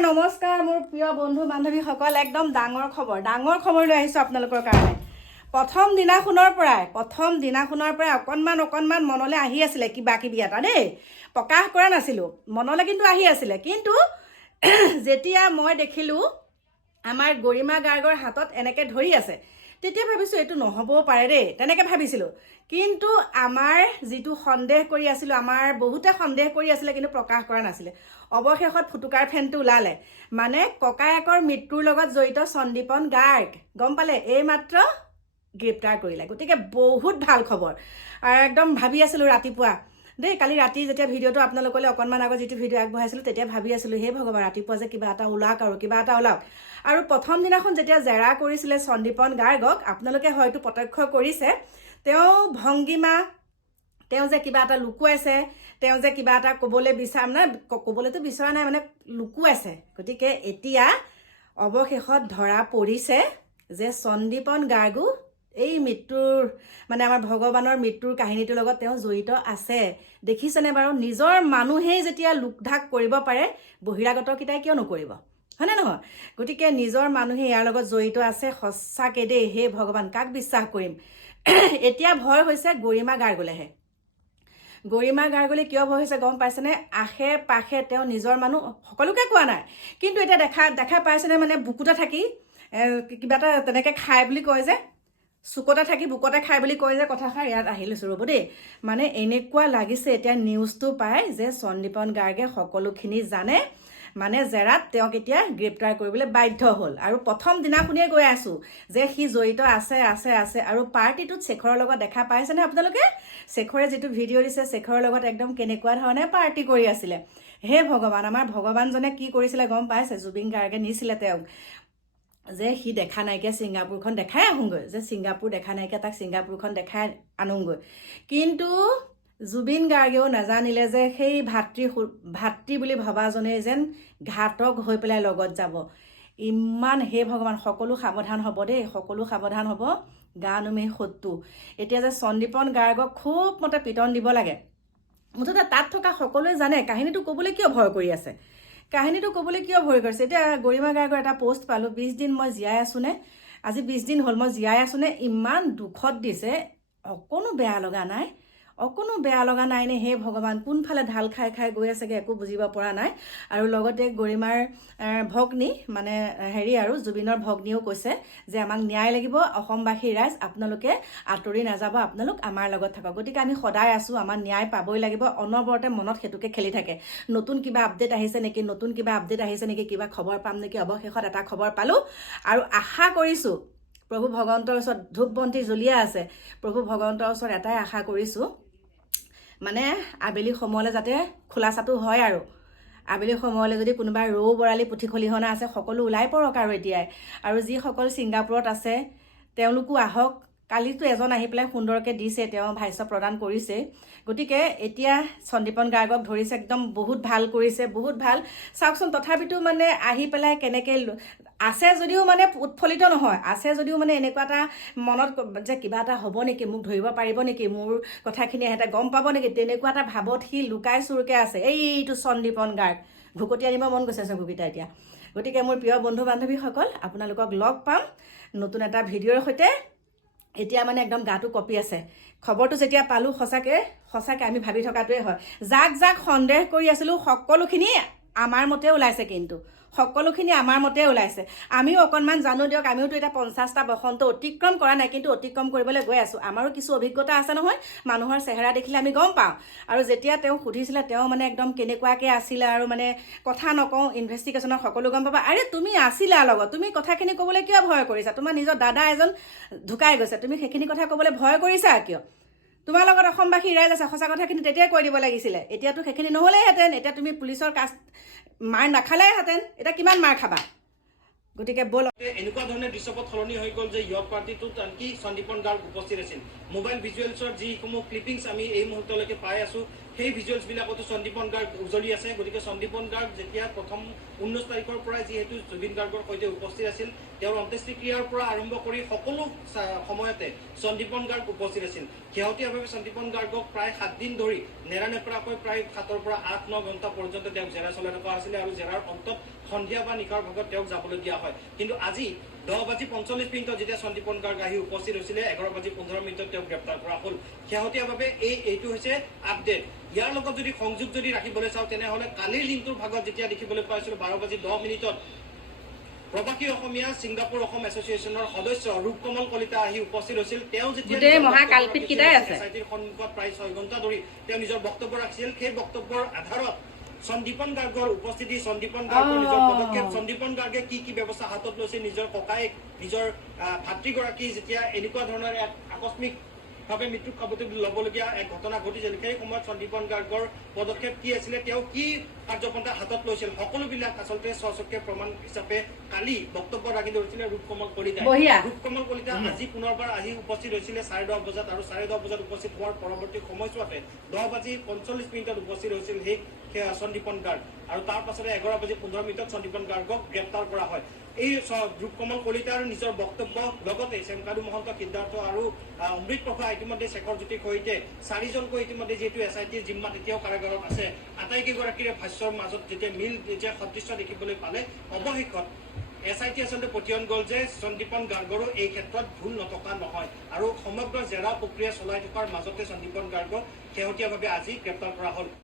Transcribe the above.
নমস্কাৰ মোৰ প্ৰিয় বন্ধু বান্ধৱীসকল একদম ডাঙৰ খবৰ। ডাঙৰ খবৰ লৈ আহিছোঁ আপোনালোকৰ কাৰণে। প্ৰথম দিনাখনৰ পৰাই প্ৰথম দিনাখনৰ পৰাই অকণমান অকণমান মনলৈ আহি আছিলে কিবা কিবি এটা দেই। প্ৰকাশ কৰা নাছিলোঁ। মনলৈ কিন্তু আহি আছিলে। কিন্তু যেতিয়া মই দেখিলোঁ আমাৰ গৰিমা গাৰ্গৰ হাতত এনেকৈ ধৰি আছে তেতিয়া ভাবিছোঁ এইটো নহ'বও পাৰে দেই তেনেকৈ ভাবিছিলোঁ। কিন্তু আমাৰ যিটো সন্দেহ কৰি আছিলোঁ আমাৰ বহুতে সন্দেহ কৰি আছিলে কিন্তু প্ৰকাশ কৰা নাছিলে। অৱশেষত ফুটুকাৰ ফেনটো ওলালে। মানে ককায়েকৰ মৃত্যুৰ লগত জড়িত সন্দীপন গাৰ্গ গম পালে? এইমাত্ৰ গ্ৰেপ্তাৰ কৰিলে। গতিকে বহুত ভাল খবৰ। একদম ভাবি আছিলোঁ ৰাতিপুৱা দেই কালি ৰাতি যেতিয়া ভিডিঅ'টো আপোনালোকলৈ অকণমান আগত যিটো ভিডিঅ' আগবঢ়াইছিলোঁ তেতিয়া ভাবি আছিলোঁ হে ভগৱান ৰাতিপুৱা যে কিবা এটা ওলাওক আৰু কিবা এটা ওলাওক। আৰু প্ৰথম দিনাখন যেতিয়া জেৰা কৰিছিলে সন্দীপন গাৰ্গক আপোনালোকে হয়তো প্ৰত্যক্ষ কৰিছে তেওঁ ভংগীমা তেওঁ যে কিবা এটা লুকুৱাইছে তেওঁ যে কিবা এটা ক'বলৈ বিচাৰ মানে ক'বলৈতো বিচৰা নাই মানে লুকুৱাইছে। গতিকে এতিয়া অৱশেষত ধৰা পৰিছে যে সন্দীপন গাৰ্গো এই মৃত্যুৰ মানে আমাৰ ভগৱানৰ মৃত্যুৰ কাহিনীটোৰ লগত তেওঁ জড়িত আছে। দেখিছেনে বাৰু? নিজৰ মানুহেই যেতিয়া লোকঢাক কৰিব পাৰে বহিৰাগতকেইটাই কিয় নকৰিব? হয়নে নহয়? গতিকে নিজৰ মানুহে ইয়াৰ লগত জড়িত আছে সঁচাকৈ দেই। হে ভগৱান কাক বিশ্বাস কৰিম? এতিয়া ভয় হৈছে গৰিমা গাৰ্গলেহে। গৰিমা গাৰ্গলে কিয় ভয় হৈছে গম পাইছেনে? আশে পাশে তেওঁ নিজৰ মানুহ সকলোকে কোৱা নাই। কিন্তু এতিয়া দেখা দেখা পাইছেনে মানে বুকুতে থাকি কিবা এটা তেনেকৈ খাই বুলি কয় যে চুকতে থাকি বুকতে খাই বুলি কয় যে কথাষাৰ ইয়াত আহি লৈছোঁ ৰ'ব দেই। মানে এনেকুৱা লাগিছে এতিয়া নিউজটো পাই যে সন্দীপন গাৰ্গে সকলোখিনি জানে। মানে জেৰাত তেওঁক এতিয়া গ্ৰেপ্তাৰ কৰিবলৈ বাধ্য হ'ল। আৰু প্ৰথম দিনাখনিয়ে গৈ আছোঁ যে সি জড়িত আছে আছে আছে। আৰু পাৰ্টিটোত শেখৰৰ লগত দেখা পাইছেনে আপোনালোকে? শেখৰে যিটো ভিডিঅ' দিছে শেখৰৰ লগত একদম কেনেকুৱা ধৰণে পাৰ্টি কৰি আছিলে। হে ভগৱান আমাৰ ভগৱানজনে কি কৰিছিলে গম পাইছে? জুবিন গাৰ্গে নিছিলে তেওঁক। যে সি দেখা নাইকিয়া ছিংগাপুৰখন দেখাই আহোঁগৈ। যে ছিংগাপুৰ দেখা নাইকিয়া তাক ছিংগাপুৰখন দেখাই আনোগৈ। কিন্তু জুবিন গাৰ্গেও নাজানিলে যে সেই ভাতৃ ভাতৃ বুলি ভবাজনে যেন ঘাতক হৈ পেলাই লগত যাব। ইমান হে ভগৱান সকলো সাৱধান হ'ব দেই সকলো সাৱধান হ'ব গা নুমে শত্ৰু এতিয়া যে সন্দীপন গাৰ্গক খুব মতে পিটন দিব লাগে। মুঠতে তাত থকা সকলোৱে জানে কাহিনীটো ক'বলৈ কিয় ভয় কৰি আছে? কাহিনীটো ক'বলৈ কিয় ভয় কৰিছে? এতিয়া গৰিমা গাৰ্গৰ এটা পষ্ট পালোঁ বিছ দিন মই জীয়াই আছোঁনে আজি বিছ দিন হ'ল মই জীয়াই আছোঁনে ইমান দুখত দিছে অকণো বেয়া লগা নাই। অকণো বেয়া লগা নাই নে হে ভগৱান? কোনফালে ঢাল খাই খাই গৈ আছেগৈ একো বুজিব পৰা নাই। আৰু লগতে গৰিমাৰ ভগ্নী মানে হেৰি আৰু জুবিনৰ ভগ্নীয়েও কৈছে যে আমাক ন্যায় লাগিব অসমবাসী ৰাইজ আপোনালোকে আঁতৰি নাযাব আপোনালোক আমাৰ লগত থাকক। গতিকে আমি সদায় আছোঁ আমাৰ ন্যায় পাবই লাগিব অনবৰতে মনত সেইটোকে খেলি থাকে। নতুন কিবা আপডেট আহিছে নেকি নতুন কিবা আপডেট আহিছে নেকি কিবা খবৰ পাম নেকি অৱশেষত এটা খবৰ পালোঁ। আৰু আশা কৰিছোঁ প্ৰভু ভগৱন্তৰ ওচৰত ধূপ বন্তি জ্বলিয়ে আছে প্ৰভু ভগৱন্তৰ ওচৰত এটাই আশা কৰিছোঁ মানে আবেলি সময়লৈ যাতে খোলা চাটো হয় আৰু। আবেলি সময়লৈ যদি কোনোবা ৰৌ বৰালি পুঠি খলিহনা আছে সকলো ওলাই পৰক আৰু এতিয়াই। আৰু যিসকল ছিংগাপুৰত আছে তেওঁলোকো আহক। কালিতো এজন আহি পেলাই সুন্দৰকৈ দিছে তেওঁ ভাষ্য প্ৰদান কৰিছে। গতিকে এতিয়া সন্দীপন গাৰ্গক ধৰিছে একদম বহুত ভাল কৰিছে বহুত ভাল। চাওকচোন তথাপিতো মানে আহি পেলাই কেনেকৈ আছে যদিও মানে উৎফলিত নহয় আছে যদিও মানে এনেকুৱা এটা মনত যে কিবা এটা হ'ব নেকি মোক ধৰিব পাৰিব নেকি মোৰ কথাখিনি সিহঁতে গম পাব নেকি তেনেকুৱা এটা ভাৱত সি লুকাই চুৰকৈ আছে। এইটো সন্দীপন গাৰ্গ ভুকটি আনিব মন গৈছে চকুকেইটা এতিয়া। গতিকে মোৰ প্ৰিয় বন্ধু বান্ধৱীসকল আপোনালোকক লগ পাম নতুন এটা ভিডিঅ'ৰ সৈতে। এতিয়া মানে একদম গাটো কঁপি আছে। খবৰটো যেতিয়া পালোঁ সঁচাকৈ সঁচাকৈ আমি ভাবি থকাটোৱে হয়। যাক যাক সন্দেহ কৰি আছিলোঁ, সকলোখিনি আমাৰ মতে ওলাইছে কিন্তু। সকলোখিনি আমাৰ মতে ওলাইছে। আমিও অকণমান জানো দিয়ক আমিওতো এতিয়া পঞ্চাছটা বসন্ত অতিক্ৰম কৰা নাই কিন্তু অতিক্ৰম কৰিবলৈ গৈ আছোঁ। আমাৰো কিছু অভিজ্ঞতা আছে নহয় মানুহৰ চেহেৰা দেখিলে আমি গম পাওঁ। আৰু যেতিয়া তেওঁ সুধিছিলে তেওঁ মানে একদম কেনেকুৱাকৈ আছিলে আৰু মানে কথা নকওঁ ইনভেষ্টিগেশ্যনৰ সকলো গম পাবা। আৰে তুমি আছিলা লগত তুমি কথাখিনি ক'বলৈ কিয় ভয় কৰিছা? তোমাৰ নিজৰ দাদা এজন ঢুকাই গৈছে তুমি সেইখিনি কথা ক'বলৈ ভয় কৰিছা কিয়? তোমাৰ লগত অসমবাসী ৰাইজ আছে সঁচা কথাখিনি তেতিয়াই কৈ দিব লাগিছিলে। এতিয়াতো সেইখিনি নহ'লেহেঁতেন এতিয়া তুমি পুলিচৰ কাজ মাৰ নাখালেহেঁতেন এতিয়া কিমান মাৰ খাবা? গতিকে ব'ল এনেকুৱা ধৰণে দৃশ্যপট সলনি হৈ গ'ল যে ইয়ক পাৰ্টিটোত আনকি সন্দীপন গাৰ্গ উপস্থিত আছিল। মোবাইল ভিজুৱেলছৰ যিসমূহ ক্লিপিংছ আমি এই মুহূৰ্তলৈকে পাই আছো, সেই ভিজুৱেলছ বিলাকতো সন্দীপন গাৰ্গ উজলি আছে। গতিকে সন্দীপন গাৰ্গ যেতিয়া প্ৰথম ঊনৈছ তাৰিখৰ পৰাই যিহেতু জুবিন গাৰ্গৰ সৈতে উপস্থিত আছিল, তেওঁৰ অন্ত্যেষ্টিক্ৰিয়াৰ পৰা আৰম্ভ কৰি সকলো সময়তে সন্দীপন গাৰ্গ উপস্থিত আছিল। শেহতীয়াভাৱে সন্দীপন গাৰ্গক প্ৰায় সাতদিন ধৰি নেৰানেপেৰাকৈ প্ৰায় সাতৰ পৰা আঠ, ন ঘণ্টা পৰ্যন্ত তেওঁক জেৰা চলাই থকা হৈছিলে আৰু জেৰাৰ অন্তত সন্ধিয়া বা নিশাৰ ভাগত তেওঁক যাবলৈ দিয়া হয়। কিন্তু আজি দহ বাজি পঞ্চল্লিছ মিনিটত যেতিয়া সন্দীপন গাৰ্গ আহি উপস্থিত হৈছিলে এঘাৰ বাজি পোন্ধৰ মিনিটত তেওঁক গ্ৰেপ্তাৰ কৰা হ'ল। শেহতীয়াভাৱে এই এইটো হৈছে আপডেট। ইয়াৰ লগত যদি সংযোগ যদি ৰাখিবলৈ চাওঁ তেনেহ'লে কালিৰ দিনটোৰ ভাগত যেতিয়া দেখিবলৈ পাইছিলোঁ বাৰ বাজি দহ মিনিটত প্ৰবাসী অসমীয়া ছিংগাপুৰ অসম এছ'চিয়েশ্যনৰ সদস্য ৰূপকমল কলিতা আহি উপস্থিত হৈছিল। তেওঁ যেতিয়া মহাকাল্পিত বক্তব্য আছে। সন্মুখত প্ৰায় ছয় ঘণ্টা ধৰি তেওঁ নিজৰ বক্তব্য ৰাখিছিল। সেই বক্তব্যৰ আধাৰত সন্দীপন গাৰ্গৰ উপস্থিতি সন্দীপন গাৰ্গৰ। নিজৰ পদক্ষেপ সন্দীপন গাৰ্গে কি কি ব্যৱস্থা হাতত লৈছে নিজৰ ককায়েক নিজৰ ভাতৃগৰাকী যেতিয়া এনেকুৱা ধৰণৰ এক আকস্মিক ভাৱে মৃত্যুক সাৱটি ল'বলগীয়া এক ঘটনা ঘটিছিল সেই সময়ত সন্দীপন গাৰ্গৰ পদক্ষেপ কি আছিলে তেওঁ কি কাৰ্যপন্থা হাতত লৈছিল সকলোবিলাক আচলতে স্বচক্ষে প্ৰমাণ হিচাপে কালি বক্তব্য ৰাখি ধৰিছিলে ৰূপকমল বঢ়িয়া। ৰূপকমল কলিতা আজি পুনৰবাৰ আহি উপস্থিত হৈছিলে চাৰে দহ বজাত আৰু চাৰে দহ বজাত উপস্থিত হোৱাৰ পৰৱৰ্তী সময়ছোৱাতে দহ বাজি পঞ্চল্লিছ মিনিটত উপস্থিত হৈছিল সেই সন্দীপন গাৰ্গ। আৰু তাৰ পাছতে এঘাৰ বাজি পোন্ধৰ মিনিটত সন্দীপন গাৰ্গক গ্ৰেপ্তাৰ কৰা হয়। এই ৰূপকমল কলিতাৰ নিজৰ বক্তব্য লগতে চেমকাদু মহন্ত সিদ্ধাৰ্থ আৰু অমৃত প্ৰভা ইতিমধ্যে শেখৰ জ্যোতিৰ সৈতে চাৰিজনকৈ ইতিমধ্যে যিহেতু এছ আই টিৰ জিম্মাত এতিয়াও কাৰাগাৰত আছে, আটাইকেইগৰাকীৰে ভাষ্যৰ মাজত যেতিয়া মিল, যেতিয়া সদৃশ্য দেখিবলৈ পালে, অৱশেষত এছ আই টি আচলতে পতিয়ন গ'ল যে সন্দীপন গাৰ্গৰো এই ক্ষেত্ৰত ভুল নথকা নহয় আৰু সমগ্ৰ জেৰা প্ৰক্ৰিয়া চলাই থকাৰ মাজতে সন্দীপন গাৰ্গক শেহতীয়াভাৱে আজি গ্ৰেপ্তাৰ কৰা হ'ল।